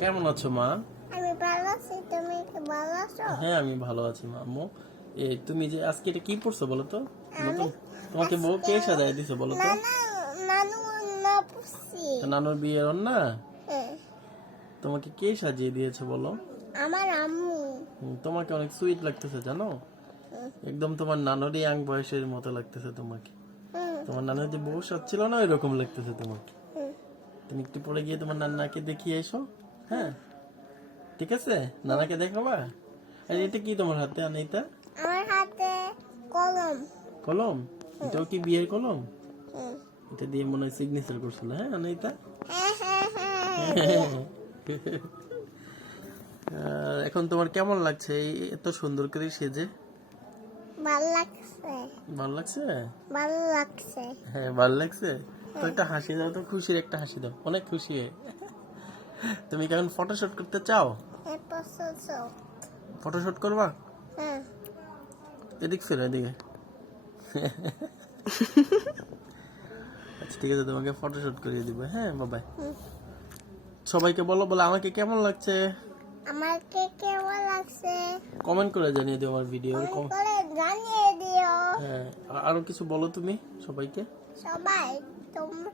কেমন আছো মা? আমি ভালো আছি, তুমি কি ভালো আছো? হ্যাঁ আমি ভালো আছি মা। আম্মু তুমি যে আজকে এটা কি পড়ছো বলো তো? আমি তোমাকে বউ কে সাজায় দিছে বলো তো? নানু না পুষি। নানুর বিয়ের না? হ্যাঁ, তোমাকে কে সাজিয়ে দিয়েছে বলো? আমার আম্মু। তোমাকে অনেক সুইট লাগতেছে জানো, হুম, একদম তোমার নানুরই ইয়াং বয়সের মতো লাগতেছে তোমাকে। হুম, তোমার নানুর যে বউ সাজছিল না ওইরকম লাগতেছে তোমাকে। হুম, তুমি একটু পরে গিয়ে তোমার নানাকে দেখিয়ে এসো। হ্যাঁ ঠিক আছে, নানাকে দেখাবা। আর এটা কি তোমার হাতে আনিতা? আমার হাতে কলম। কলম? এটাও কি বিয়ের কলম? হুম, এটা দিয়ে মনে হয় সিগনেচার করছিল। হ্যাঁ আনিতা। হ্যাঁ, হ্যাঁ, হ্যাঁ, এখন তোমার কেমন লাগছে এই এত সুন্দর করে সেজে? ভালো লাগছে, ভালো লাগছে? ভালো লাগছে। হ্যাঁ ভালো লাগছে। তো একটা হাসি দাও তো, খুশির একটা হাসি দাও, অনেক খুশি হয়ে। তুমি কেমন ফটোশুট করতে চাও? হ্যাঁ, পছন্দ। ফটোশুট করবা? হ্যাঁ, এদিক ফিরো এদিকে। আচ্ছা ঠিক আছে, তোমাকে ফটোশুট করিয়ে দিব। হ্যাঁ বাবাই। হুম, সবাইকে বলো, বলো আমাকে কেমন লাগছে আমাকে কেমন লাগছে কমেন্ট করে জানিয়ে দিও আমার ভিডিও। কমেন্ট করে জানিয়ে দিও। হ্যাঁ আরো কিছু বলো তুমি সবাইকে। সবাই তোমরা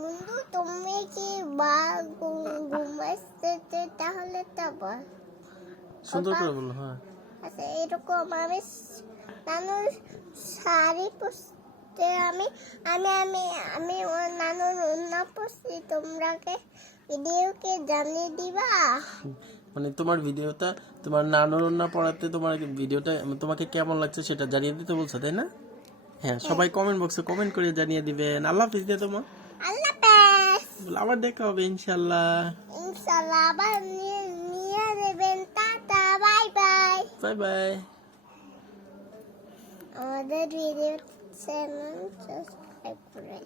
বন্ধু, তুমি কি ঘুমাইতে তাহলে তো বল। সুন্দর বাবা, করে বলো। হ্যাঁ আচ্ছা এরকম আমি নানুর শাড়ি পরতে আমি আমি আমি আমি ওর নানুর ওড়না পরছি, তোমরাকে ভিডিওকে জানিয়ে দিবা। মানে তোমার ভিডিওটা, তোমার নানুর না পড়াতে তোমার ভিডিওটা তোমাকে কেমন লাগছে সেটা জানিয়ে দিতে বলছো তাই না? হ্যাঁ সবাই কমেন্ট বক্সে কমেন্ট করে জানিয়ে দিবে। আল্লাহ হাফিজ দিয়ে তোমার আল্লাহ হাফেজ। আবার দেখা হবে ইনশাল্লাহ। ইনশাল্লাহ আবার নিয়ে নেবেন। Tata, bye bye. Bye bye. আমাদের ভিডিও চ্যানেল সাবস্ক্রাইব করে